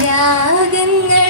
ത്യാഗങ്ങളതിമിക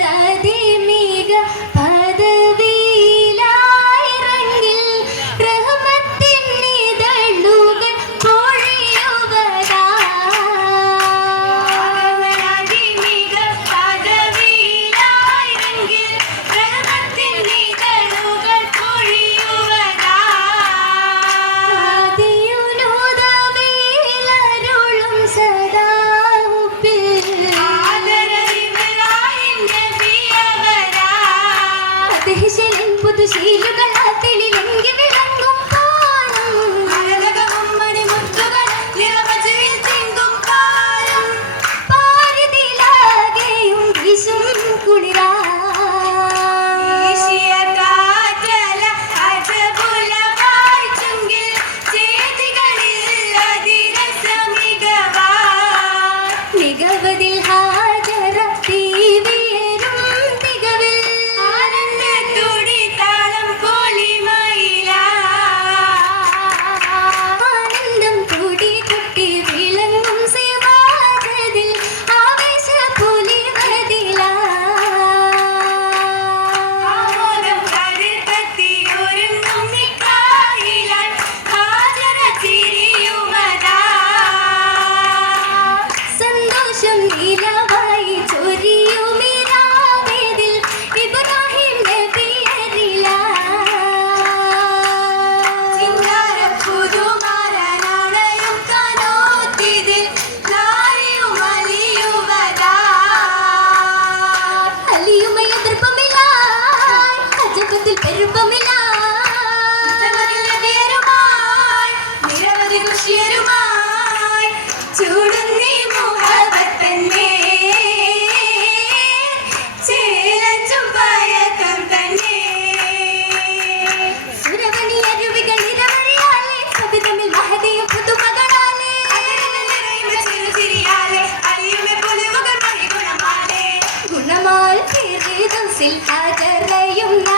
ഫിർദൗസിൽ ഹാജറയും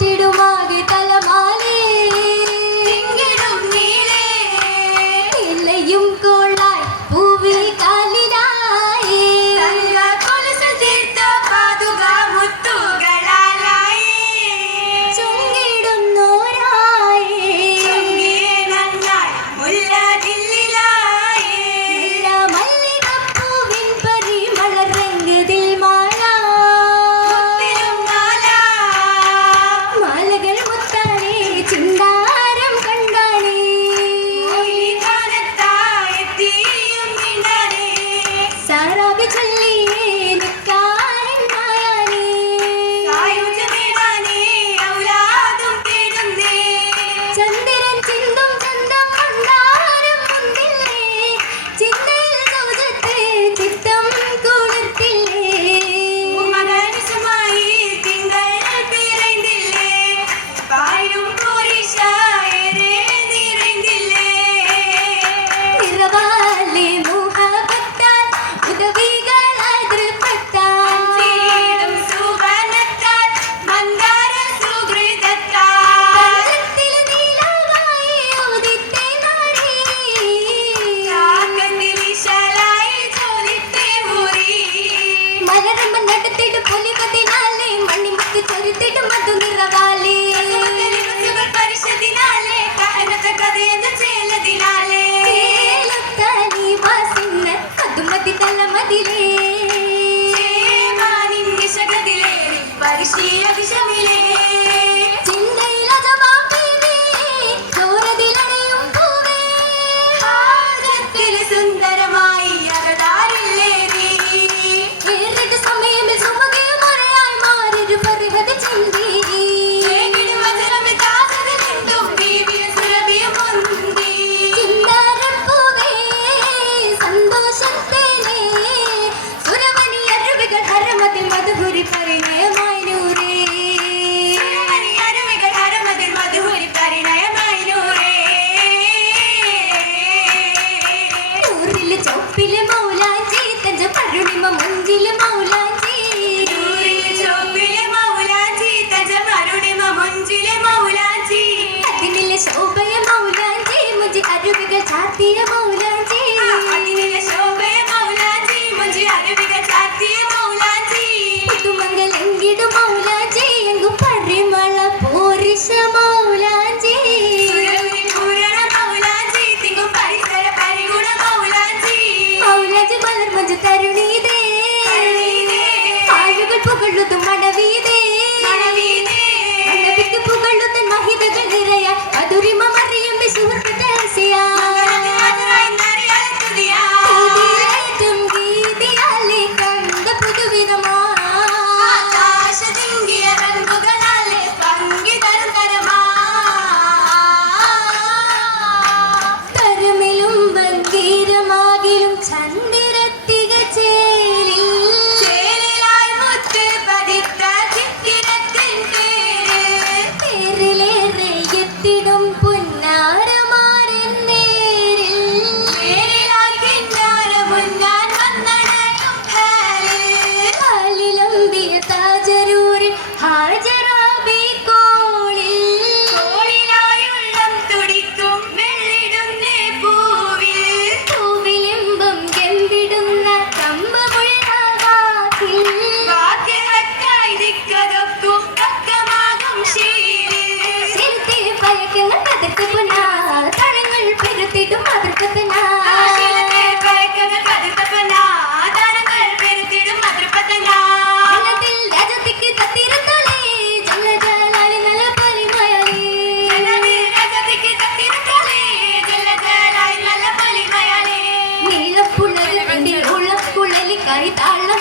i do my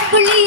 ugly